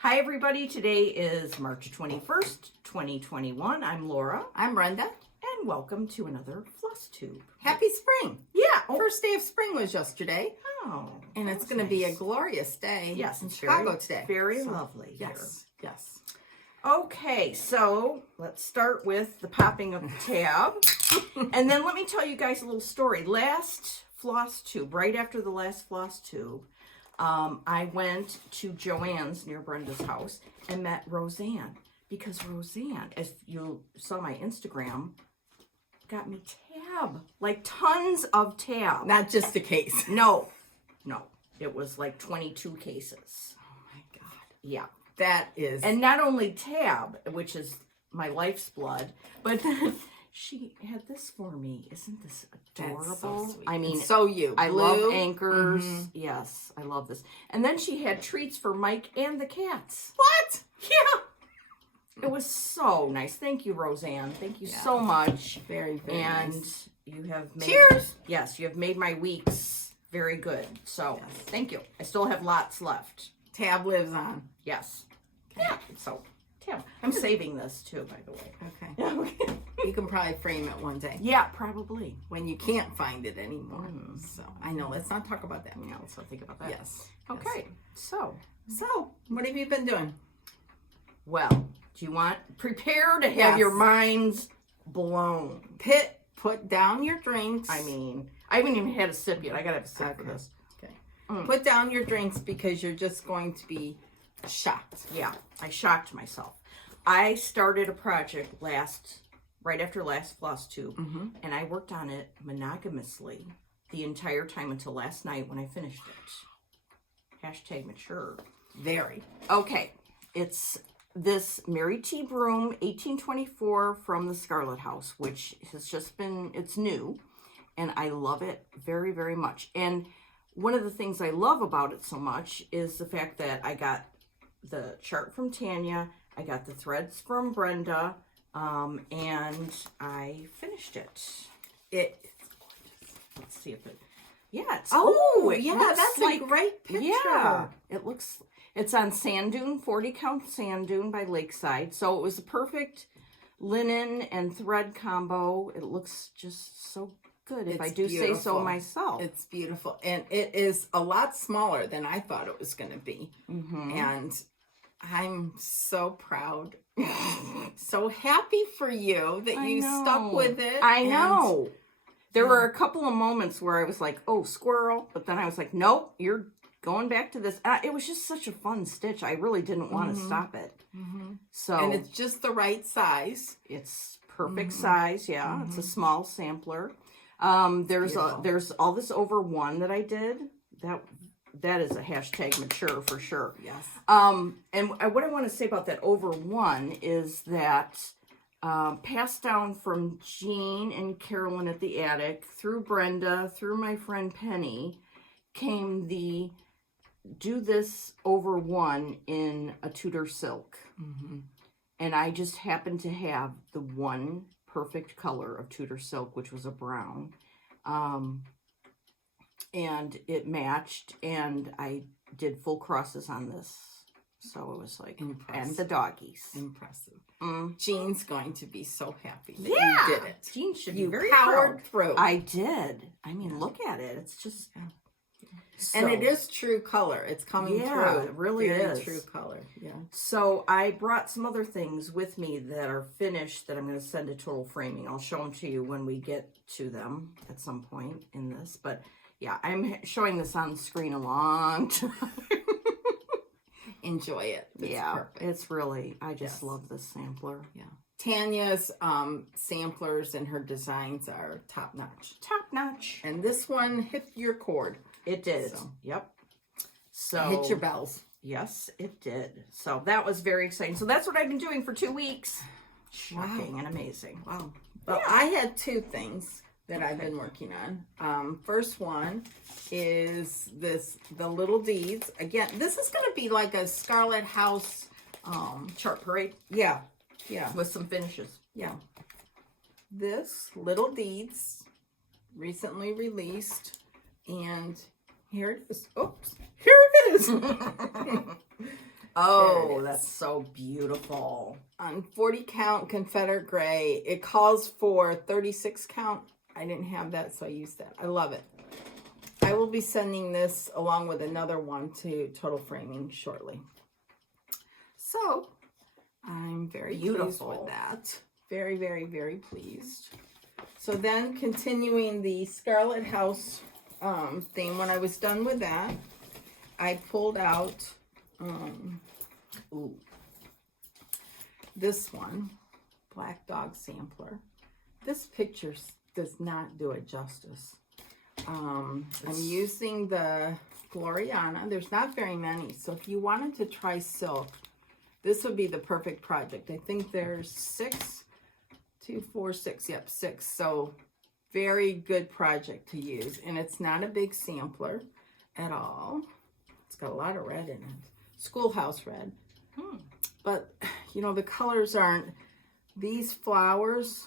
Hi everybody, today is March 21st, 2021. I'm Laura. I'm Brenda. And welcome to another floss tube. Happy spring. Yeah. First day of spring was yesterday. Oh. And it's going to be a glorious day in Chicago today. Very lovely here. Yes. Okay, so let's start with the popping of the tab. And then let me tell you guys a little story. Last floss tube, right after the last floss tube, I went to Joanne's near Brenda's house and met Roseanne. Because Roseanne, as you saw my Instagram, got me tab. Like tons of tab. Not just a case. No. It was like 22 cases. Oh my God. Yeah. That is. And not only tab, which is my life's blood, but she had this for me. Isn't this adorable? That's so sweet. I mean, it's so you. I Blue. love anchors. Mm-hmm. Yes, I love this. And then she had treats for Mike and the cats. What? Yeah. It was so nice. Thank you, Roseanne. Thank you so much. Very and nice. You have made... Cheers! Yes, you have made my weeks very good. So, thank you. I still have lots left. Tab lives on. Yes. Yeah. So, tab. I'm saving this too, by the way. Okay. You can probably frame it one day. Yeah, probably. When you can't find it anymore. So, I know. Let's not talk about that. Yeah, let's not think about that. Yes. Okay. So, what have you been doing? Well, do you want prepare to have your minds blown? Put down your drinks. I mean, I haven't even had a sip yet. I gotta have a sip for this. Okay. Put down your drinks because you're just going to be shocked. Yeah, I shocked myself. I started a project right after last floss tube, and I worked on it monogamously the entire time until last night when I finished it. Hashtag mature. Very. Okay, it's this Mary T. Broom 1824 from the Scarlet House, which has just been, it's new, and I love it very, very much. And one of the things I love about it so much is the fact that I got the chart from Tanya, I got the threads from Brenda, and I finished it. It's gorgeous. Let's see if it, it's, that's like a great picture. Yeah, it's on sand dune, 40 count sand dune by Lakeside. So it was a perfect linen and thread combo. It looks just so good, if I do say so myself. It's beautiful. And it is a lot smaller than I thought it was going to be. And I'm so proud. So happy for you that you stuck with it. I know. There were a couple of moments where I was like, oh, squirrel. But then I was like, nope, you're going back to this. It was just such a fun stitch. I really didn't want to stop it. So, and it's just the right size. It's perfect size. Yeah. It's a small sampler. There's all this over one that I did. That is a hashtag mature for sure. Yes. And what I want to say about that over one is that passed down from Jean and Carolyn at the attic, through Brenda, through my friend Penny, came the do this over one in a Tudor silk. And I just happened to have the one perfect color of Tudor silk, which was a brown. And it matched, and I did full crosses on this. So it was like, and the doggies. Impressive. Jean's going to be so happy that you did it. Jean should be you very powered proud. Through. I did. I mean, look at it. It's just... So, and it is true color. It's coming through. It really is. True color. Yeah. So I brought some other things with me that are finished that I'm going to send to Total Framing. I'll show them to you when we get to them at some point in this. But yeah, I'm showing this on the screen a long time. Enjoy it. It's perfect. It's really, I just love this sampler. Yeah. Tanya's samplers and her designs are top notch. Top notch. And this one hit your chord. It did. Yep. So hit your bells. Yes, it did. So that was very exciting. So that's what I've been doing for 2 weeks. Shocking and amazing. Wow. Well, I had two things that I've been working on. First one is the Little Deeds. Again, this is going to be like a Scarlet House chart parade. Yeah. With some finishes. Yeah. This Little Deeds recently released, and here it is. Oops. Here it is. Oh, that's so beautiful. On 40 count Confederate gray. It calls for 36 count. I didn't have that, so I used that. I love it. I will be sending this along with another one to Total Framing shortly. So, I'm very pleased with that. Very, very, very pleased. So then, continuing the Scarlet House theme, when I was done with that, I pulled out this one, Black Dog Sampler. This picture does not do it justice. I'm using the Gloriana. There's not very many, so if you wanted to try silk, this would be the perfect project. I think there's 6. Yep, 6. So very good project to use, and it's not a big sampler at all. It's got a lot of red in it, schoolhouse red. But you know, the colors aren't, these flowers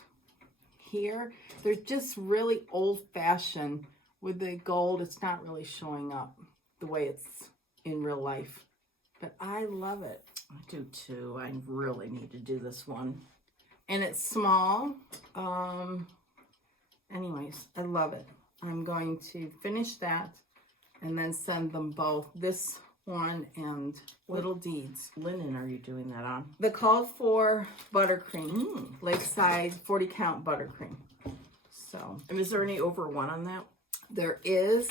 here, they're just really old-fashioned. With the gold, it's not really showing up the way it's in real life. But I love it. I do too. I really need to do this one. And it's small. Anyways, I love it. I'm going to finish that and then send them both, this one and Little Deeds. Linen are you doing that on? The called for buttercream, Lakeside 40 count buttercream. So, and is there any over 1 on that? There is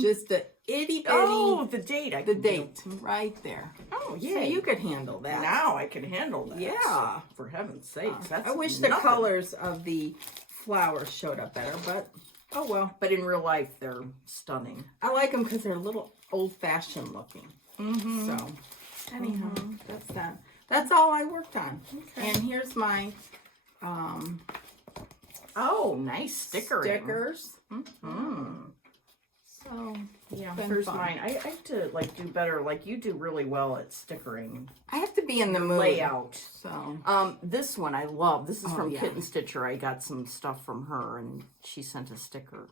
just a itty bitty. Oh, the date. The date right there. Oh, yeah. So you could handle that. Now I can handle that. Yeah. For heaven's sakes. That's I wish nothing. the colors of the flowers showed up better, but oh well. But in real life, they're stunning. I like them because they're a little old-fashioned looking. So, anyhow, that's that. That's all I worked on. Okay. And here's my oh, nice stickers. So, yeah, here's fun. mine. I have to like do better. Like you do really well at stickering. I have to be in the mood. Layout. So, this one I love. This is from yeah. Kitten Stitcher. I got some stuff from her, and she sent a sticker.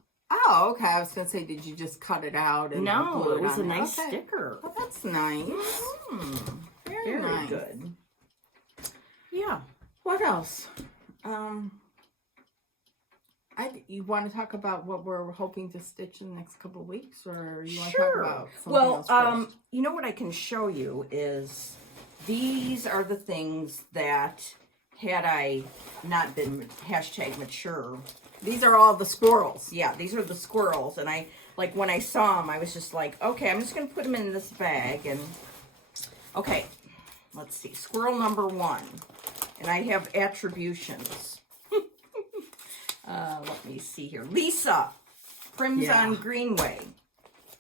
oh, okay. I was gonna say, did you just cut it out and No, glue it was on a there? nice Okay. sticker. Oh, that's nice. Very nice. Good. Yeah. What else? You want to talk about what we're hoping to stitch in the next couple of weeks, or you want to talk about something else first? You know what I can show you is these are the things that had I not been #mature. These are all the squirrels. Yeah, these are the squirrels, and I like when I saw them, I was just like, okay, I'm just gonna put them in this bag, and okay, let's see, squirrel number 1, and I have attributions. Let me see here. Lisa, Crimson Greenway.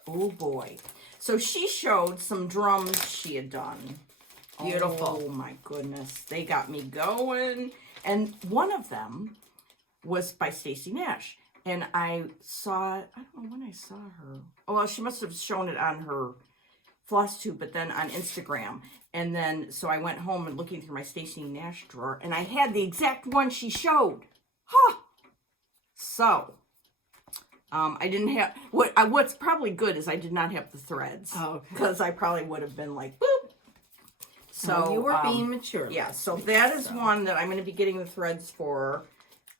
Oh boy. So she showed some drums she had done. Beautiful. Oh my goodness. They got me going. And one of them was by Stacey Nash. And I saw it, I don't know when I saw her. Oh, well, she must have shown it on her floss tube, but then on Instagram. And then, so I went home and looking through my Stacey Nash drawer, and I had the exact one she showed. Huh. So, I didn't have, what's probably good is I did not have the threads. Oh, okay. Because I probably would have been like, boop. So, you were being mature. Yeah, so that is one that I'm going to be getting the threads for.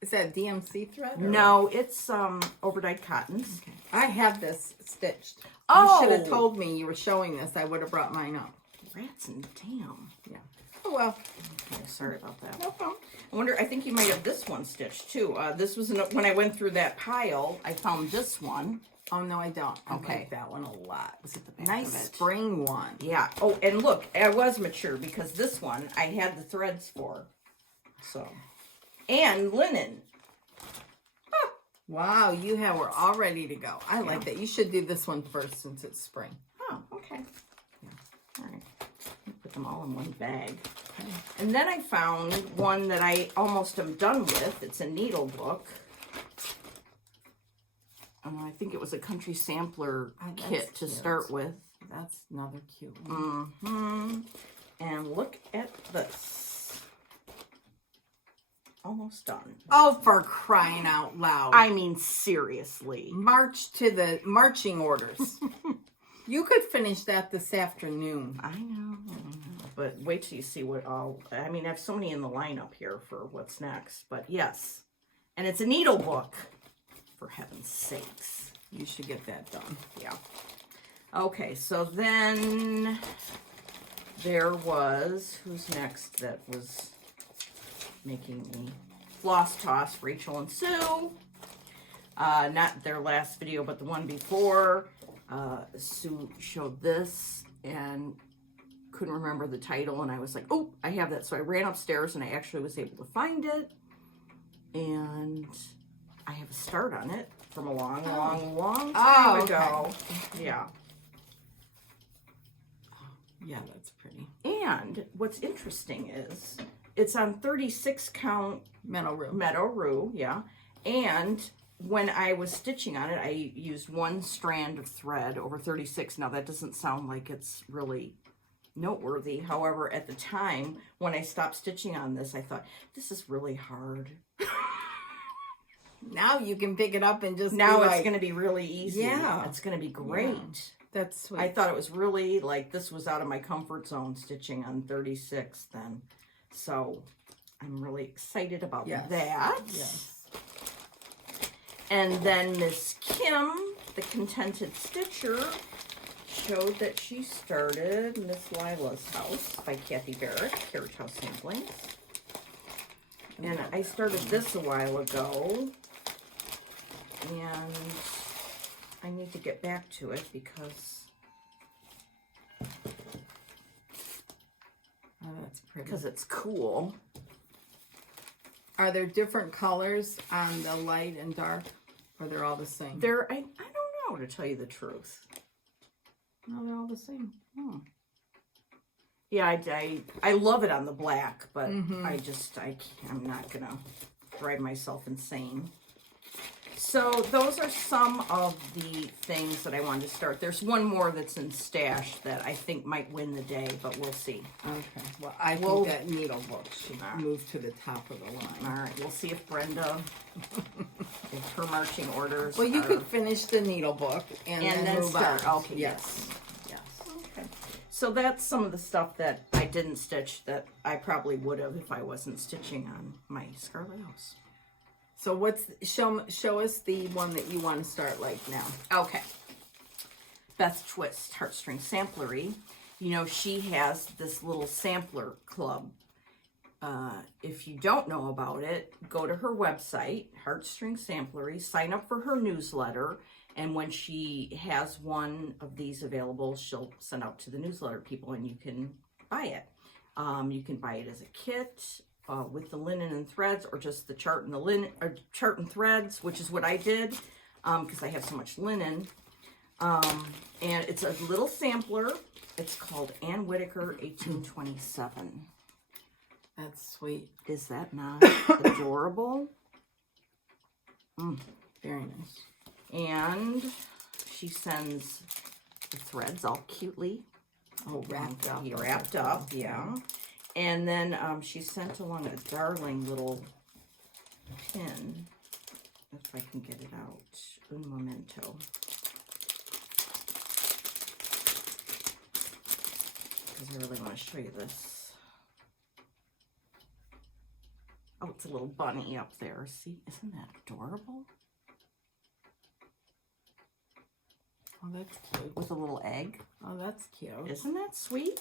Is that DMC thread? No, it's overdyed cottons. Okay. I have this stitched. Oh! You should have told me you were showing this. I would have brought mine up. Rats and damn. Yeah. Oh, well. Okay, sorry about that. No problem. I wonder, I think you might have this one stitched too. This was, when I went through that pile, I found this one. Oh, no, I don't. I Okay. like that one a lot. Was it the back Nice of it? spring one. Yeah. Oh, and look, I was mature because this one I had the threads for. So, and linen. Wow, we're all ready to go. I like that. You should do this one first since it's spring. Oh, okay. Yeah. All right. Put them all in one bag. Okay. And then I found one that I almost am done with. It's a needle book. I think it was a country sampler kit to start with. That's another cute one. And look at this. Almost done. Oh, for crying out loud. I mean, seriously. March to the marching orders. You could finish that this afternoon. I know. but wait till you see what all, I mean, I have so many in the lineup here for what's next, but yes. And it's a needle book, for heaven's sakes. You should get that done. Yeah. Okay, so then there was, who's next that was making me floss toss? Rachel and Sue. Not their last video, but the one before. Sue showed this and couldn't remember the title, and I was like, oh, I have that. So I ran upstairs and I actually was able to find it, and I have a start on it from a long time ago. Yeah. Yeah, that's pretty. And what's interesting is it's on 36 count Metal rue, yeah. And when I was stitching on it, I used one strand of thread over 36. Now that doesn't sound like it's really noteworthy. However, at the time when I stopped stitching on this, I thought, this is really hard. Now you can pick it up and just now it's going to be really easy. Yeah. It's going to be great. Yeah. That's sweet. I thought it was really, like, this was out of my comfort zone stitching on 36 then. So I'm really excited about that. Yes. And then Miss Kim, the Contented Stitcher, showed that she started Miss Lila's House by Kathy Barrett, Carriage House Samplings. And I started this a while ago. And I need to get back to it because... Oh, that's pretty. Because it's cool. Are there different colors on the light and dark? Or they're all the same? I don't know, to tell you the truth. No, they're all the same. Oh. Yeah, I love it on the black, but I'm not going to drive myself insane. So those are some of the things that I wanted to start. There's one more that's in stash that I think might win the day, but we'll see. Okay. Well, I think that needle book should move to the top of the line. All right. We'll see if Brenda, if her marching orders. Well, you could finish the needle book and then move start. on. Okay. Yes. Okay. So that's some of the stuff that I didn't stitch that I probably would have if I wasn't stitching on my Scarlet House. So show us the one that you want to start like now. Okay. Beth Twist, Heartstring Samplery. You know, she has this little sampler club. If you don't know about it, go to her website, Heartstring Samplery, sign up for her newsletter, and when she has one of these available, she'll send out to the newsletter people, and you can buy it. You can buy it as a kit. With the linen and threads, or just the chart and the linen, or chart and threads, which is what I did, because I have so much linen. And it's a little sampler. It's called Ann Whitaker 1827. That's sweet. Is that not adorable? Very nice. And she sends the threads all cutely. Oh, wrapped up. Wrapped up, yeah. And then she sent along a darling little pin, if I can get it out, un momento. Because I really want to show you this. Oh, it's a little bunny up there. See, isn't that adorable? Oh, that's cute. With a little egg. Oh, that's cute. Isn't that sweet?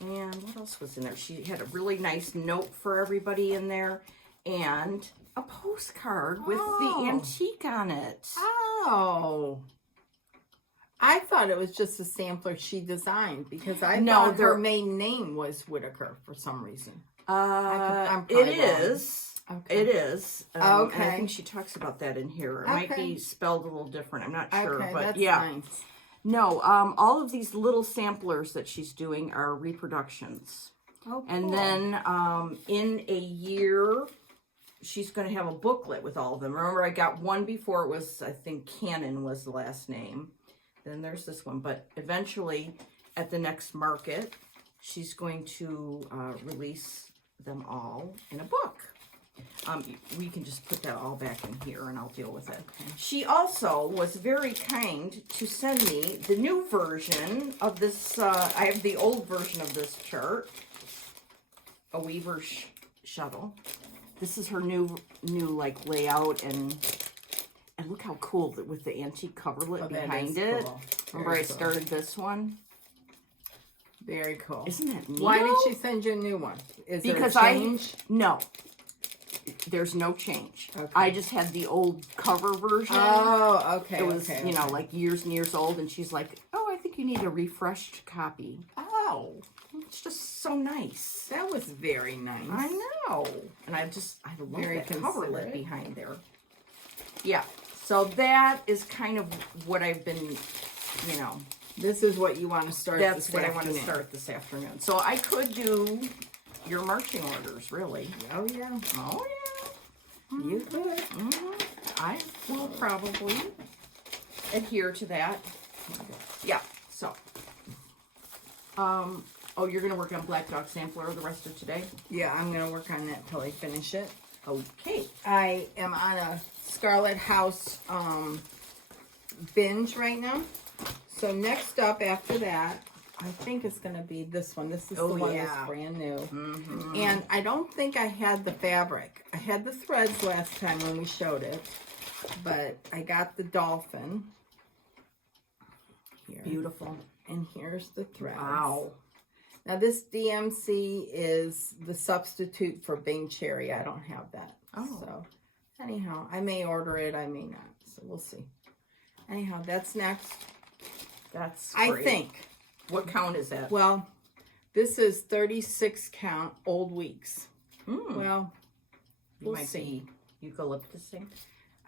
And what else was in there? She had a really nice note for everybody in there. And a postcard with the antique on it. Oh. I thought it was just a sampler she designed because I thought her main name was Whitaker for some reason. It is. Okay. It is. Okay. And I think she talks about that in here. It might be spelled a little different. I'm not sure. Okay, but that's yeah. nice. No, all of these little samplers that she's doing are reproductions. Oh, cool. And then in a year, she's going to have a booklet with all of them. Remember, I got one before. It was, I think, Cannon was the last name. Then there's this one. But eventually, at the next market, she's going to release them all in a book. We can just put that all back in here and I'll deal with it. She also was very kind to send me the new version of this. I have the old version of this chart. A weaver shuttle. This is her new like layout, and look how cool that with the antique coverlet behind it. Cool. Remember I started this one? Very cool. Isn't that neat? Why did she send you a new one? Is because there a change? No. There's no change. Okay. I just had the old cover version. Oh, okay. It was, you know, like years and years old, and she's like, "Oh, I think you need a refreshed copy." Oh, it's just so nice. that was very nice. I know, and I love Very that coverlet considerate. behind there. Yeah, so that is kind of what I've been, you know. This is what you want to start. That's what I want to start this afternoon. So I could do your marching orders, really. Oh yeah. Oh yeah. You could. I will probably adhere to that. Yeah. So. Oh, you're gonna work on Black Dog Sampler the rest of today? Yeah, I'm gonna work on that till I finish it. Okay. I am on a Scarlet House binge right now. So next up after that, I think it's going to be this one. This is the one that's brand new. And I don't think I had the fabric. I had the threads last time when we showed it. But I got the dolphin. Here. Beautiful. And here's the threads. Wow. Now this DMC is the substitute for Bing Cherry. I don't have that. Oh. So anyhow, I may order it. I may not. So we'll see. Anyhow, that's next. That's great. I think. What count is that? Well, this is 36 count old weeks. Well, you we'll might see. be eucalyptusing.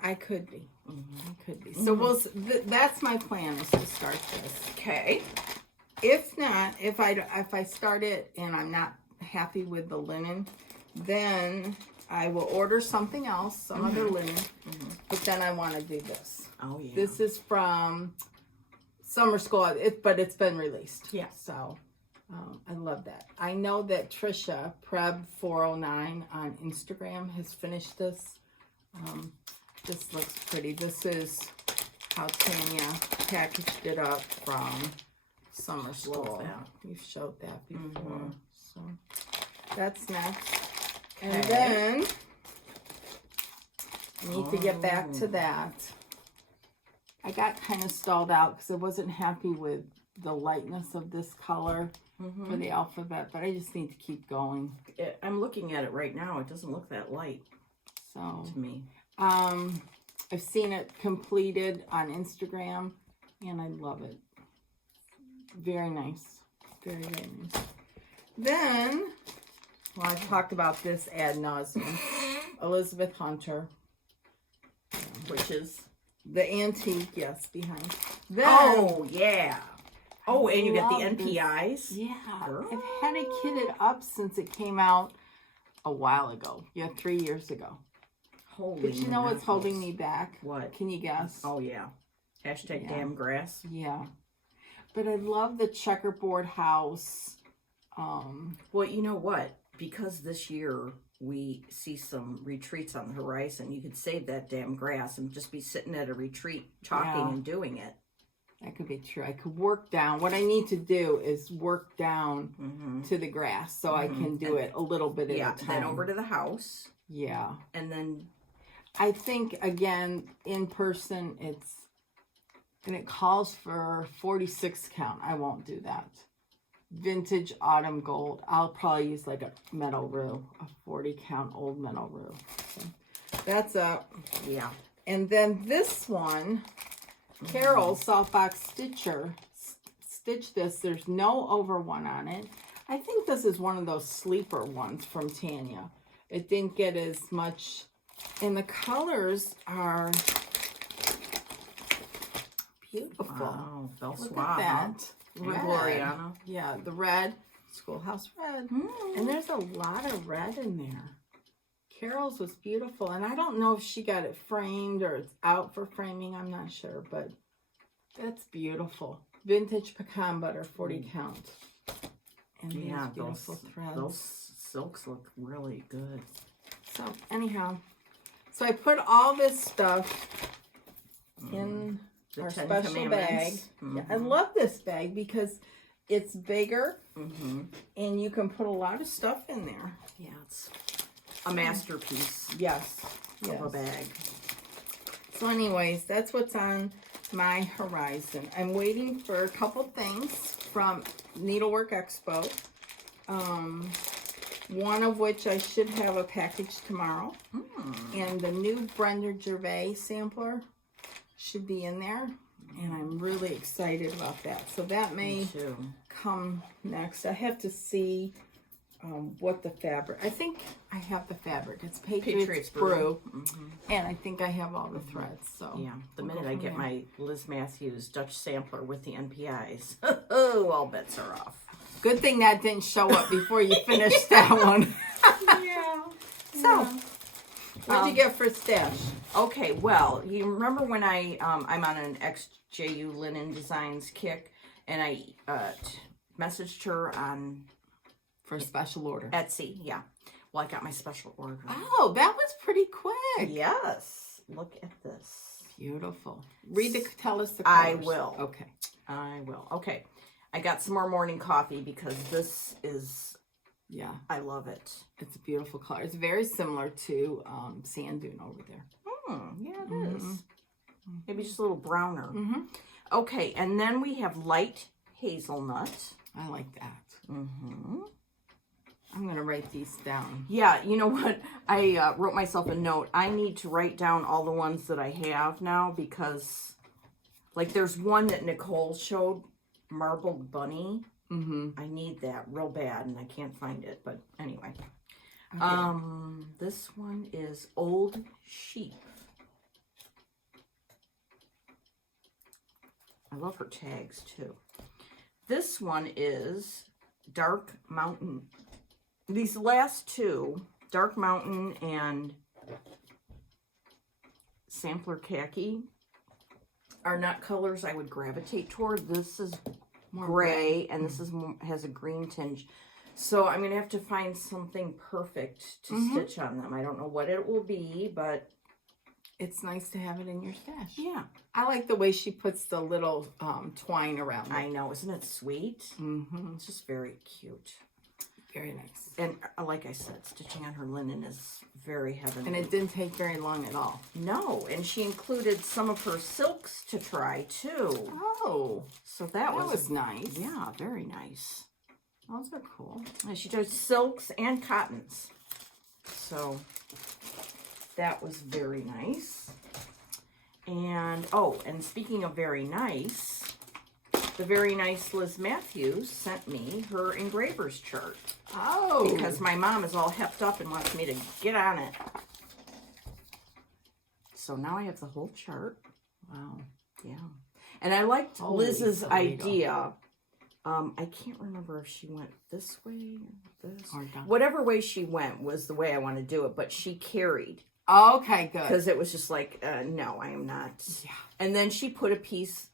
I could be. I could be. So we'll. That's my plan is to start this. Okay. If not, if I start it and I'm not happy with the linen, then I will order something else, some other linen. But then I want to do this. Oh yeah. This is from summer school, but it's been released. Yeah. So I love that. I know that Trisha Preb409 on Instagram has finished this. This looks pretty. This is how Tanya packaged it up from summer school. We've showed that before. So that's next. And then I need to get back to that. I got kind of stalled out because I wasn't happy with the lightness of this color for the alphabet, but I just need to keep going. I'm looking at it right now. It doesn't look that light to me. I've seen it completed on Instagram, and I love it. Very nice. Very, very nice. Then, well, I've talked about this ad nauseum. Elizabeth Hunter. Which is? The antique, yes, behind. Then, oh, yeah. Oh, and you got the NPIs? This. Yeah. Girl. I've had it kitted up since it came out a while ago. Yeah, 3 years ago. Holy But you know what's holding me back? What? Can you guess? Oh, yeah. Hashtag damn grass. Yeah. But I love the checkerboard house. Well, you know what? Because this year we see some retreats on the horizon, you could save that damn grass and just be sitting at a retreat talking and doing it. That could be true. I could work down. What I need to do is work down to the grass so I can do it a little bit at a time. Then over to the house. Yeah. And then I think, again, in person, and it calls for 46 count. I won't do that. Vintage autumn gold. I'll probably use like a metal rue, a 40 count old metal rue. So that's up. Yeah. And then this one, Carol Softbox Stitcher stitched this. There's no over one on it. I think this is one of those sleeper ones from Tanya. It didn't get as much, and the colors are beautiful. Wow, Look at that. Red. Gloriana. Yeah, the red, Schoolhouse Red. And there's a lot of red in there. Carol's was beautiful, and I don't know if she got it framed or it's out for framing. I'm not sure, but that's beautiful. Vintage pecan butter, 40 count. And these beautiful threads. Those silks look really good. So anyhow, so I put all this stuff in The our 10 special bag. Commandments. Yeah, I love this bag because it's bigger and you can put a lot of stuff in there. Yeah, it's a masterpiece Yes. of a bag. So anyways, that's what's on my horizon. I'm waiting for a couple things from Needlework Expo. One of which I should have a package tomorrow. And the new Brenda Gervais sampler should be in there. And I'm really excited about that. So that may come next. I have to see what the fabric. I think I have the fabric. It's Patriots Brew. And I think I have all the threads. So yeah, the minute I get my Liz Matthews Dutch sampler with the NPIs, oh, all bets are off. Good thing that didn't show up before you finished that one. Yeah. So, what'd you get for stash? Okay, well, you remember when I'm on an XJU Linen Designs kick, and I messaged her on For a special order. Etsy, yeah. Well, I got my special order. Oh, that was pretty quick. Yes. Look at this. Beautiful. Tell us the colors. I will. Okay. I will. Okay. I got some more morning coffee because this is, I love it. It's a beautiful color. It's very similar to Sand Dune over there. Yeah, it is. Maybe just a little browner. Okay, and then we have light hazelnut. I like that. I'm going to write these down. Yeah, you know what? I wrote myself a note. I need to write down all the ones that I have now because, like, there's one that Nicole showed, Marbled Bunny. I need that real bad, and I can't find it. But anyway, this one is Old Sheep. I love her tags too. This one is Dark Mountain. These last two, Dark Mountain and Sampler Khaki, are not colors I would gravitate toward. This is gray, and this is has a green tinge. So I'm going to have to find something perfect to stitch on them. I don't know what it will be, but it's nice to have it in your stash. Yeah. I like the way she puts the little twine around it. I know. Isn't it sweet? It's just very cute. Very nice. And like I said, stitching on her linen is very heavenly. And it didn't take very long at all. No, and she included some of her silks to try too. Oh, so that was nice. Yeah, very nice. Those are cool. And she does silks and cottons. So that was very nice. And oh, and speaking of very nice, the very nice Liz Matthews sent me her engraver's chart. Oh. Because my mom is all hepped up and wants me to get on it. So now I have the whole chart. Wow. Yeah. And I liked Liz's idea. I can't remember if she went this way or this. Or whatever way she went was the way I want to do it. But she carried. Okay, good. Because it was just like, no, I am not. Yeah. And then she put a piece.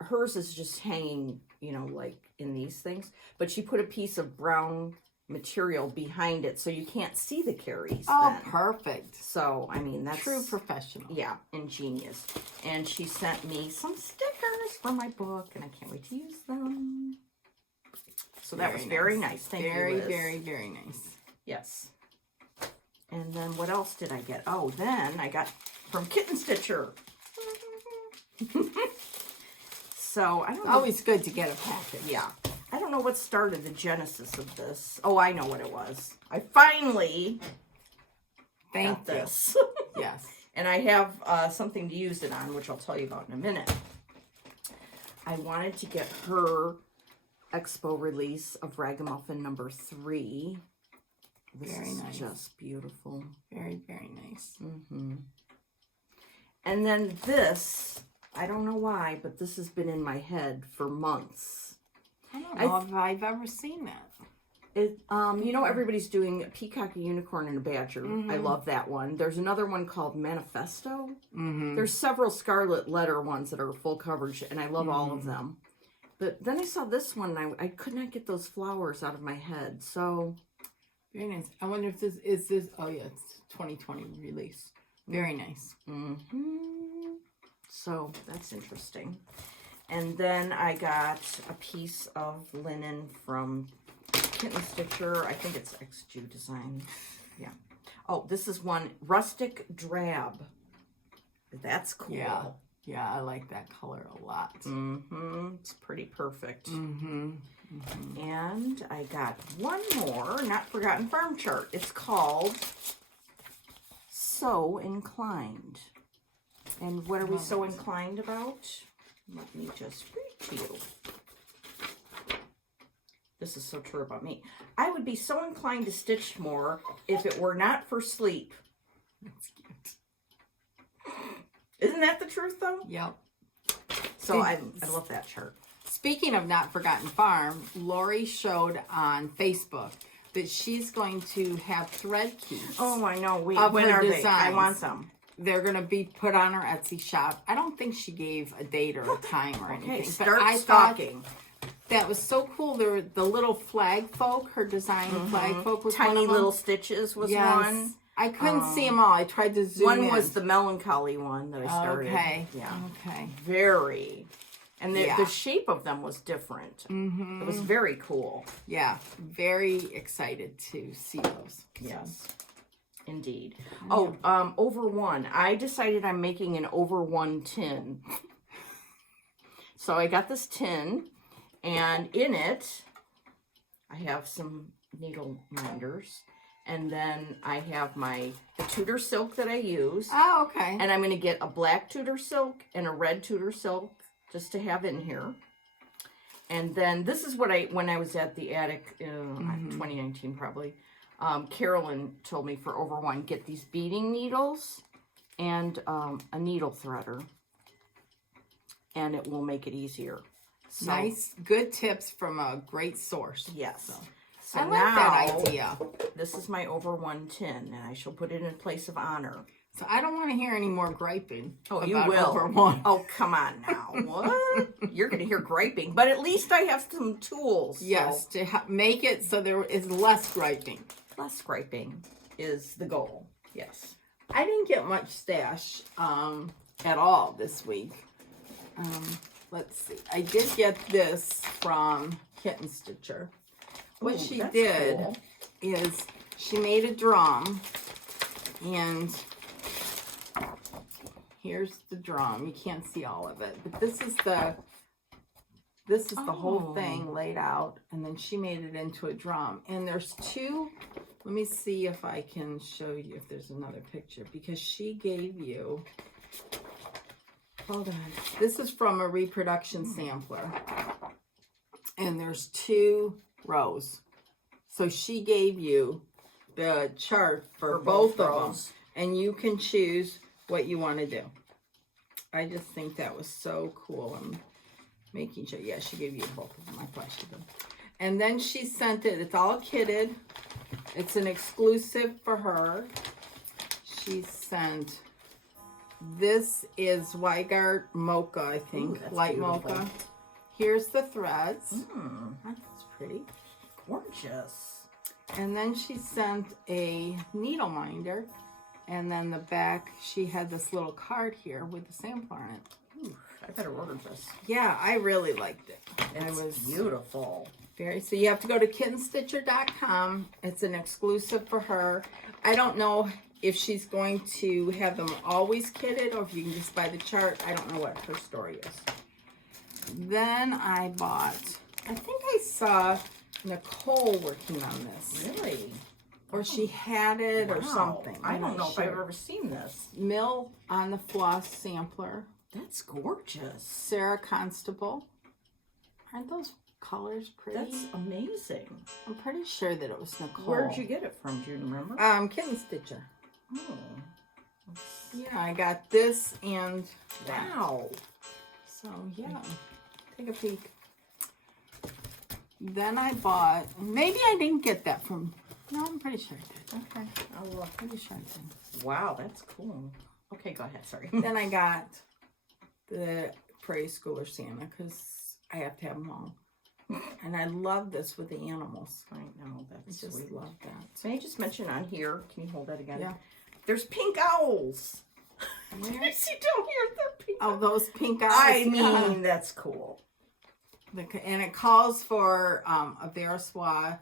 Hers is just hanging, you know, like in these things. But she put a piece of brown material behind it so you can't see the carries. Oh, then. Perfect. So, I mean, that's... True professional. Yeah, ingenious. And she sent me some stickers for my book, and I can't wait to use them. So that was very nice. Thank you, Liz. Very, very nice. Yes. And then what else did I get? Oh, then I got from Kitten Stitcher. So, I don't know. Always good to get a package. Yeah. I don't know what started the genesis of this. Oh, I know what it was. I finally got this. Yes. And I have something to use it on, which I'll tell you about in a minute. I wanted to get her expo release of Ragamuffin number 3. This is just beautiful. Very, very nice. And then this, I don't know why, but this has been in my head for months. I don't know if I've ever seen that. It, you know, everybody's doing a peacock, a unicorn, and a badger. I love that one. There's another one called Manifesto. There's several scarlet letter ones that are full coverage, and I love all of them. But then I saw this one, and I could not get those flowers out of my head. So Very nice. I wonder if this is this. Oh yeah, it's 2020 release. Very nice. So that's interesting. And then I got a piece of linen from Kitten Stitcher. I think it's XJU Design. Yeah. Oh, this is one Rustic Drab. That's cool. Yeah. Yeah, I like that color a lot. It's pretty perfect. And I got one more Not Forgotten Farm chart. It's called So Inclined. And what are we so inclined about? Let me just read to you. This is so true about me. I would be so inclined to stitch more if it were not for sleep. That's cute. Isn't that the truth, though? Yep. So I love that chart. Speaking of Not Forgotten Farm, Lori showed on Facebook that she's going to have thread keys. Oh, I know. When her are they? designs. I want some. They're going to be put on her Etsy shop. I don't think she gave a date or a time or anything. Okay, but start I stalking. thought that was so cool. There, the little flag folk, her design flag folk was Tiny one of them. Little Stitches was one. I couldn't see them all. I tried to zoom in. One was the melancholy one that I started. Okay. Yeah. Okay. Very. And the shape of them was different. It was very cool. Yeah. Very excited to see those. Yes. Indeed. Oh, over one. I decided I'm making an over one tin. So I got this tin, and in it, I have some needle minders. And then I have the Tudor silk that I use. Oh, okay. And I'm going to get a black Tudor silk and a red Tudor silk just to have in here. And then this is what when I was at the attic in 2019 probably, Carolyn told me for over one, get these beading needles and a needle threader. And it will make it easier. So, nice. Good tips from a great source. Yes. So I like that idea. This is my over one tin, and I shall put it in a place of honor. So I don't want to hear any more griping. Oh, you about will. Over one. Oh, come on now. What? You're going to hear griping, but at least I have some tools. Yes, so. to make it so there is less griping. Less griping is the goal. Yes. I didn't get much stash at all this week. Let's see. I did get this from Kitten Stitcher. What she did is she made a drum, and here's the drum. You can't see all of it, but this is the whole thing laid out, and then she made it into a drum. And there's two. Let me see if I can show you if there's another picture, because she gave you. Hold on. This is from a reproduction sampler, and there's two rows. So she gave you the chart for both of them, and you can choose what you want to do. I just think that was so cool. I'm making sure. Yeah, she gave you both of them. I thought she did. And then she sent it. It's all kitted. It's an exclusive for her. She sent. This is Weigart Mocha, I think. Ooh, light beautiful. mocha. Here's the threads. That's pretty. Gorgeous. And then she sent a needle minder. And then the back, she had this little card here with the sampler on it. Ooh, I better order this. Yeah, I really liked it. It was beautiful. So you have to go to kittenstitcher.com. It's an exclusive for her. I don't know if she's going to have them always kitted or if you can just buy the chart. I don't know what her story is. Then I think I saw Nicole working on this. Really? Or she had it or something. I don't know if I've ever seen this. Mill on the Floss sampler. That's gorgeous. Sarah Constable. Aren't those colors pretty? That's amazing. I'm pretty sure that it was Nicole. Where'd you get it from? Do you remember? Kitten Stitcher. Oh. Yeah, I got this and that. Wow. So, yeah. Take a peek. Then I bought, maybe I didn't get that from, no, I'm pretty sure I did. Okay. I'll look. Pretty sure I did. Wow, that's cool. Okay, go ahead. Sorry. Then I got the Prairie Schooler Santa because I have to have them all. And I love this with the animals. I know, I that's just sweet. love that. So I just mention on here, can you hold that again? Yeah. There's pink owls. Where? You see down here, they're pink Oh, those pink eyes. I mean, yeah. that's cool. And it calls for a Veriswa,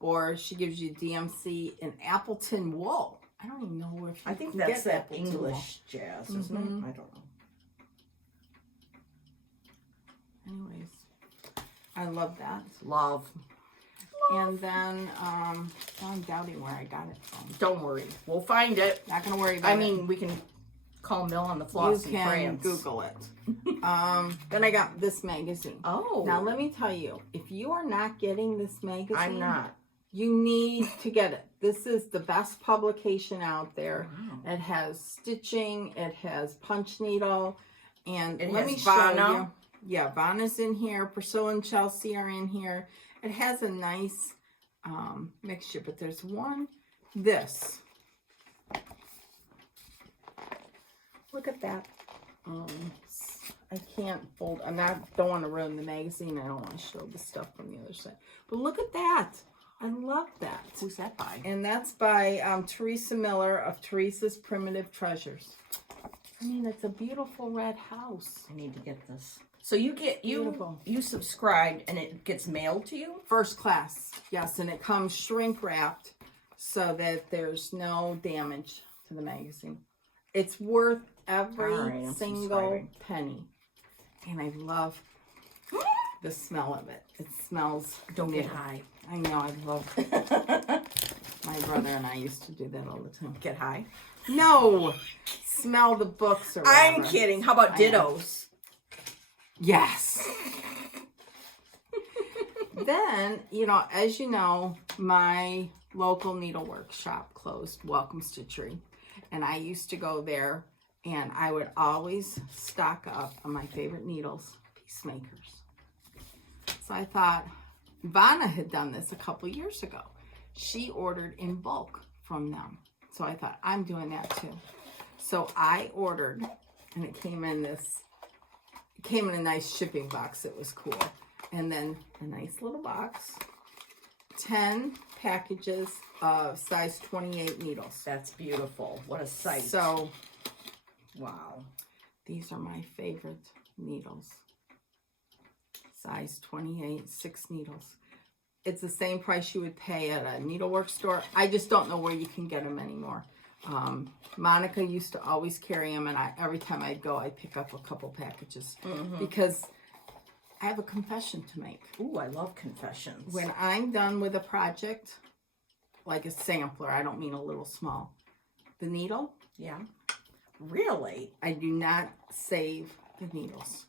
or she gives you DMC and Appleton wool. I don't even know if you I think can that's get that Appleton wool. English jazz, isn't it? I don't know. Anyways, I love that. Love. And then I'm doubting where I got it from. Don't worry. We'll find it. Not gonna worry about it. I mean, we can call Mill on the floss you in can France. Google it. Then I got this magazine. Oh. Now let me tell you, if you are not getting this magazine, I'm not. You need to get it. This is the best publication out there. Wow. It has stitching. It has punch needle. And It let has me show Vanna. you. Yeah, Vanna's in here. Priscilla and Chelsea are in here. It has a nice mixture. But there's one. This. Look at that. I can't fold. Don't want to ruin the magazine. I don't want to show the stuff from the other side. But look at that. I love that. Who's that by? And that's by Teresa Miller of Teresa's Primitive Treasures. I mean, it's a beautiful red house. I need to get this. So you get Beautiful. you subscribed and it gets mailed to you? First class, yes, and it comes shrink wrapped so that there's no damage to the magazine. It's worth every All right, I'm single subscribing. penny. And I love the smell of it. It smells Don't new. get high. I know, I love it. My brother and I used to do that all the time. Get high. No! Smell the books or I'm whatever. kidding. How about I know. dittos? Yes. Then, as you know, my local needlework shop closed, Welcome Stitchery. And I used to go there, and I would always stock up on my favorite needles, Peacemakers. So I thought, Vanna had done this a couple years ago. She ordered in bulk from them. So I thought, I'm doing that too. So I ordered, and it came in a nice shipping box. It was cool. And then a nice little box, 10 packages of size 28 needles. That's beautiful. What a sight. So wow. these are my favorite needles. Size 28, 6 needles. It's the same price you would pay at a needlework store. I just don't know where you can get them anymore. Monica used to always carry them, and every time I'd go, I'd pick up a couple packages because I have a confession to make. Ooh, I love confessions. When I'm done with a project, like a sampler, I don't mean a little small, the needle, Yeah. Really? I do not save the needles.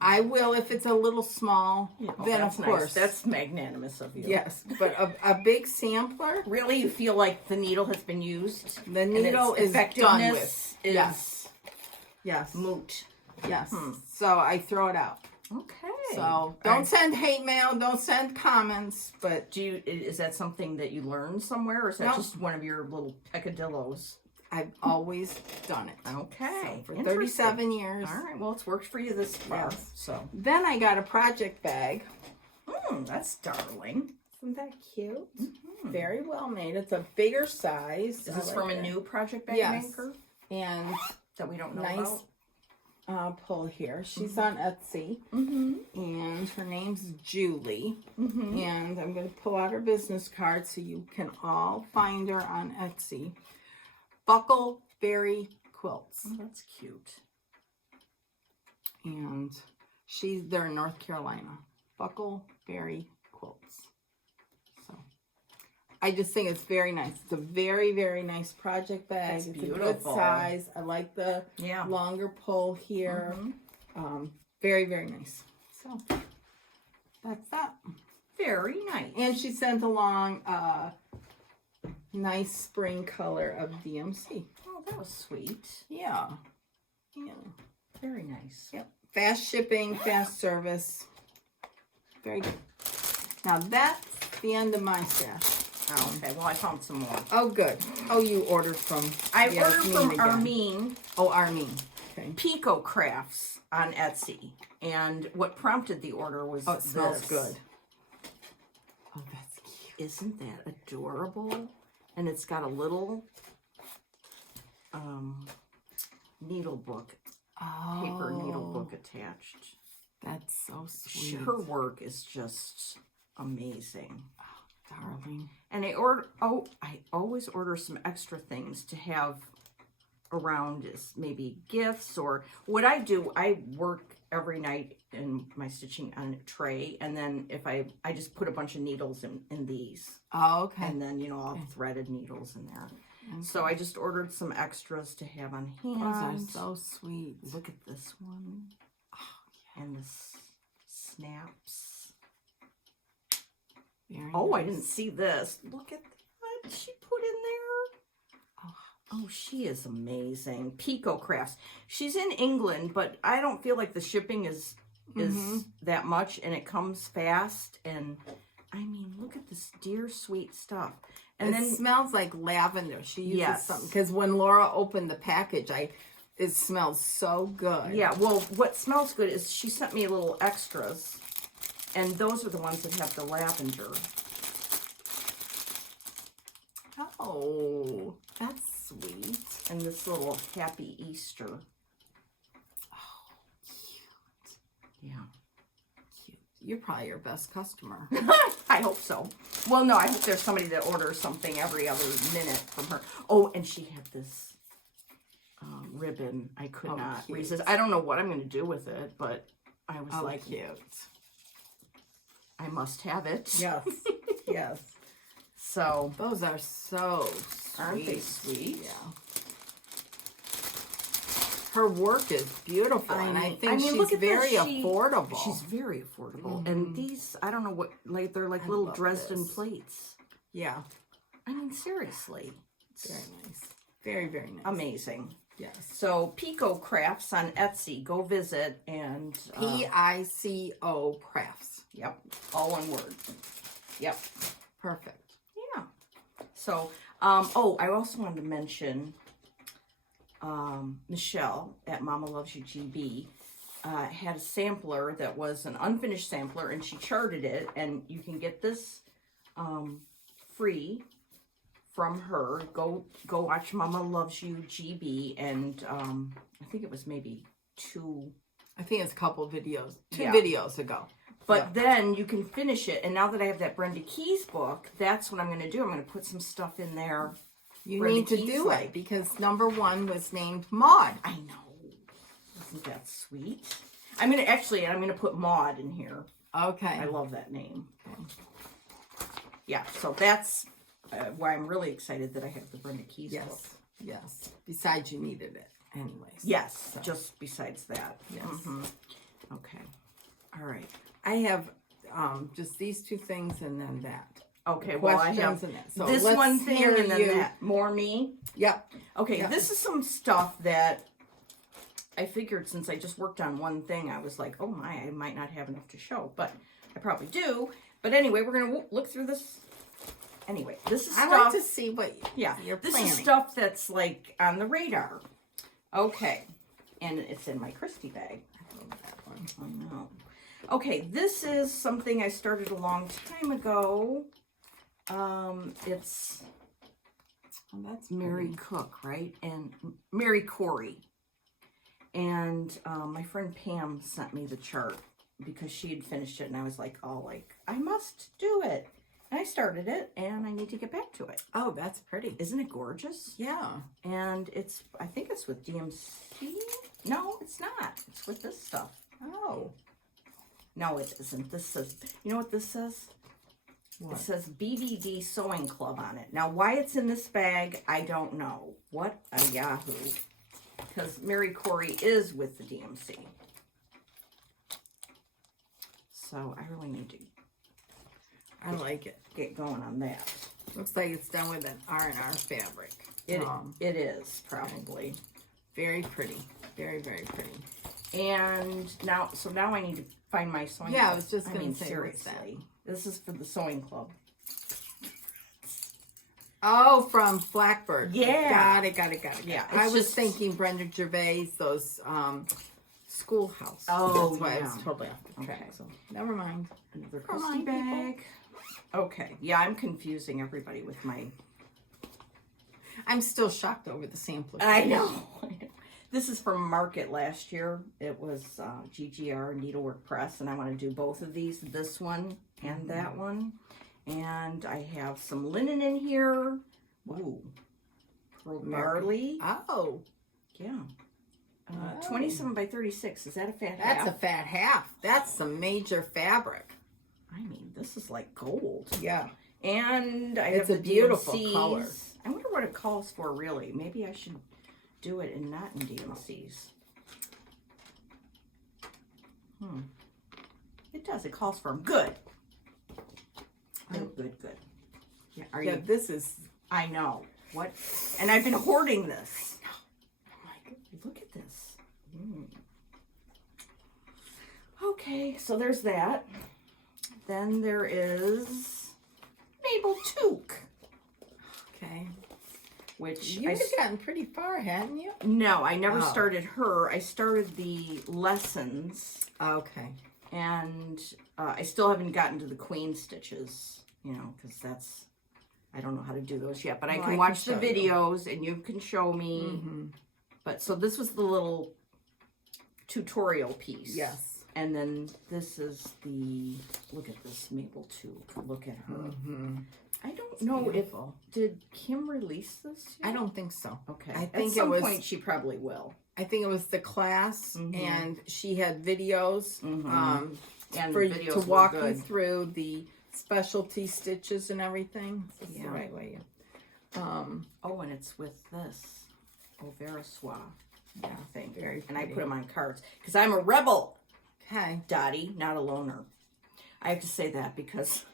I will if it's a little small, Oh, then that's of course. nice. That's magnanimous of you. Yes, but a big sampler, Really, you feel like the needle has been used? the and needle its is done effectiveness with. is Yes. Yes. moot. Yes. So I throw it out. Okay. So don't send hate mail, don't send comments, but Is that something that you learned somewhere, or is that No. just one of your little peccadillos? I've always done it. Okay. So for Interesting. 37 years. All right. Well, it's worked for you this far. Yes. So. Then I got a project bag. That's darling. Isn't that cute? Very well made. It's a bigger size. Is I this like from a it. new project bag Yes. maker And that we don't know nice about? pull here. She's on Etsy. And her name's Julie. And I'm going to pull out her business card so you can all find her on Etsy. Buckleberry Quilts. Oh, that's cute. And they're in North Carolina. Buckleberry Quilts. So I just think it's very nice. It's a very, very nice project bag. That's it's a good beautiful. size. I like the Yeah. longer pull here. Very, very nice. So that's that. Very nice. And she sent along a nice spring color of DMC. Oh, that was sweet. Yeah. Yeah. Very nice. Yep. Fast shipping, fast service. Very good. Now that's the end of my stash. Oh, okay. Well, I found some more. Oh, good. Oh, you ordered from... I Yes, ordered from again. Armin Oh, Armin. Okay. Pico Crafts on Etsy, and what prompted the order was Oh, it smells this. good. Isn't that adorable? And it's got a little needle book, paper needle book attached. That's so sweet. Her work is just amazing. Oh, darling. And I always order some extra things to have around as maybe gifts, or what I do, I work every night in my stitching on a tray, and then if I just put a bunch of needles in these. Oh, okay. And then, all threaded needles in there. Okay. So I just ordered some extras to have on hand. Those are so sweet. Look at this one. And the snaps. Very nice. I nice. didn't see this. Look at what she put in there. Oh, she is amazing. Pico Crafts. She's in England, but I don't feel like the shipping is that much, and it comes fast. And I mean, look at this dear sweet stuff. And it then smells like lavender. She uses something, because when Laura opened the package, it smells so good. Yeah, well, what smells good is she sent me little extras, and those are the ones that have the lavender. Oh, that's sweet. And this little Happy Easter. Oh, cute. Yeah. Cute. You're probably your best customer. I hope so. Well, no, I hope there's somebody that orders something every other minute from her. Oh, and she had this ribbon. I could not resist. I don't know what I'm going to do with it, but I was like, cute. I must have it. Yes. Yes. So those are so sweet. Aren't they sweet? Yeah. Her work is beautiful, and I think she's very affordable. She's very affordable. And these, I don't know what, like they're like little Dresden plates. Yeah. I mean, seriously. Very nice. Very, very nice. Amazing. Yes. So Pico Crafts on Etsy. Go visit and PICO Crafts. Yep. All one word. Yep. Perfect. Yeah. So, I also wanted to mention Michelle at Mama Loves You GB had a sampler that was an unfinished sampler, and she charted it, and you can get this free from her. Go watch Mama Loves You GB, and I think it was maybe I think it's a couple videos, two videos ago. But then you can finish it, and now that I have that Brenda Keys book, that's what I'm going to do. I'm going to put some stuff in there. You need to do it, because #1 was named Maud. I know. Isn't that sweet? I'm going to put Maud in here. Okay. I love that name. Yeah, so that's why I'm really excited that I have the Brenda Keys book. Yes. Besides, you needed it anyways. Yes, just besides that. Yes. Okay. All right. I have just these two things and then that. Okay, well, I have so this one thing and then that. More me? Yep. Okay, this is some stuff that I figured, since I just worked on one thing, I was like, oh my, I might not have enough to show, but I probably do. But anyway, we're going to look through this. Anyway, this is stuff. I like to see what you're planning. This is stuff that's like on the radar. Okay, and it's in my Christy bag. I love that one. I know. Okay, this is something I started a long time ago. It's that's Mary Cook, right? And Mary Corey. And my friend Pam sent me the chart because she had finished it, and I was like, I must do it. And I started it, and I need to get back to it. Oh, that's pretty. Isn't it gorgeous? Yeah. And I think it's with DMC. No, it's not. It's with this stuff. Oh. No, it isn't. This says, you know what this says? What? It says BDD Sewing Club on it. Now, why it's in this bag, I don't know. What a yahoo. Because Mary Corey is with the DMC. So, I really need to I like it. Get going on that. Looks like it's done with an R&R fabric. It is, probably. Very pretty. Very, very pretty. And now I need to find my sewing club. I was just going to say, seriously. This is for the sewing club. Oh, from Blackbird. Yeah. Got it. Yeah. I was thinking Brenda Gervais, those Schoolhouse. Oh, that's why I was totally off the track. Okay. So never mind. Another Christy bag. Okay. Yeah, I'm confusing everybody with my... I'm still shocked over the sampler. I know. This is from Market last year. It was GGR Needlework Press, and I want to do both of these, this one and that one. And I have some linen in here. Ooh. Pearl barley. Oh. Yeah. 27 by 36. Is that a fat half? That's a fat half. That's some major fabric. I mean, this is like gold. Yeah. And It's have a the beautiful DMCs. color. I wonder what it calls for, really. Maybe I should do it and not in DMCs. It does. It calls for them. Good. Good. Yeah, This is... I know. What? And I've been hoarding this. Oh my God. Look at this. Okay, so there's that. Then there is Mabel Tuke. Okay. Which You've gotten pretty far, hadn't you? No, I never started her. I started the lessons. Okay. And I still haven't gotten to the queen stitches, you know, because that's, I don't know how to do those yet. But I can watch the videos and you can show me. Mm-hmm. But so this was the little tutorial piece. Yes. And then this is the, look at this Mabel Tuke. Look at her. Mm-hmm. I don't know if, did Kim release this yet? I don't think so. Okay. I think at some point she probably will. I think it was the class, and she had videos And for videos to walk were good. you through the specialty stitches and everything. This is the right way. Oh, and it's with this Vera Soie thing. Very and I pretty. put them on cards because I'm a rebel. Okay. Dottie, not a loner. I have to say that because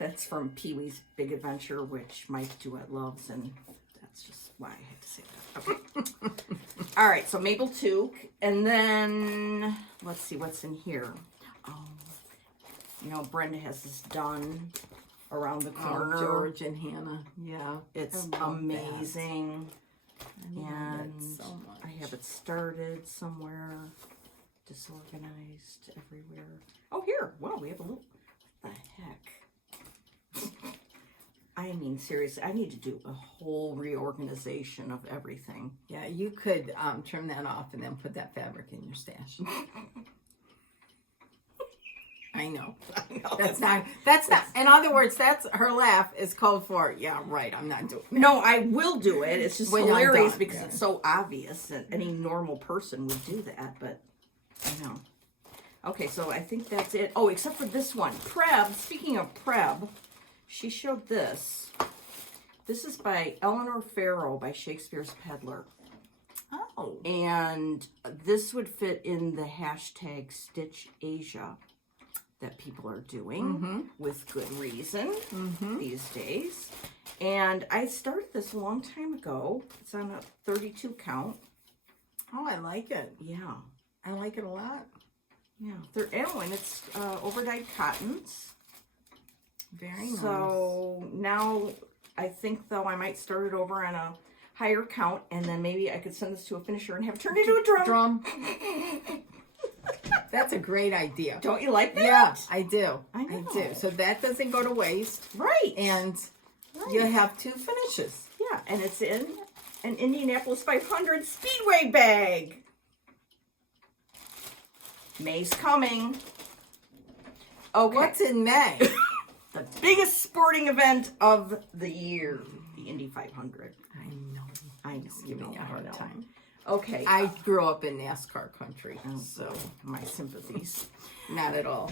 that's from Pee-wee's Big Adventure, which Mike Duet loves, and that's just why I had to say that. Okay. All right, so Mabel Tuke, and then let's see what's in here. Oh, you know, Brenda has this done around the corner. George and Hannah. Yeah. It's amazing. And so much. I have it started somewhere. Disorganized everywhere. Oh, here. Wow, we have a little... What the heck? I mean, seriously, I need to do a whole reorganization of everything. Yeah, you could trim that off and then put that fabric in your stash. I know. That's not, in other words, that's her laugh is code for, yeah, right, I'm not doing that. No, I will do it. It's just When I'm hilarious done, because it's so obvious that any normal person would do that, but I know. Okay, so I think that's it. Oh, except for this one. Preb, speaking of Preb, she showed this. This is by Eleanor Farrow by Shakespeare's Peddler. Oh. And this would fit in the hashtag Stitch Asia that people are doing with good reason these days. And I started this a long time ago. It's on a 32 count. Oh, I like it. Yeah. I like it a lot. Yeah. And it's overdyed cottons. Very nice. So now I think, though, I might start it over on a higher count, and then maybe I could send this to a finisher and have it turned into a drum. That's a great idea. Don't you like that? Yeah, I do. I know. do. So that doesn't go to waste. Right. And you have two finishes. Yeah, and it's in an Indianapolis 500 Speedway bag. May's coming. Okay. What's in May? The biggest sporting event of the year, the Indy 500. I know. You Giving you a hard time. Okay. I grew up in NASCAR country, so my sympathies. not at all.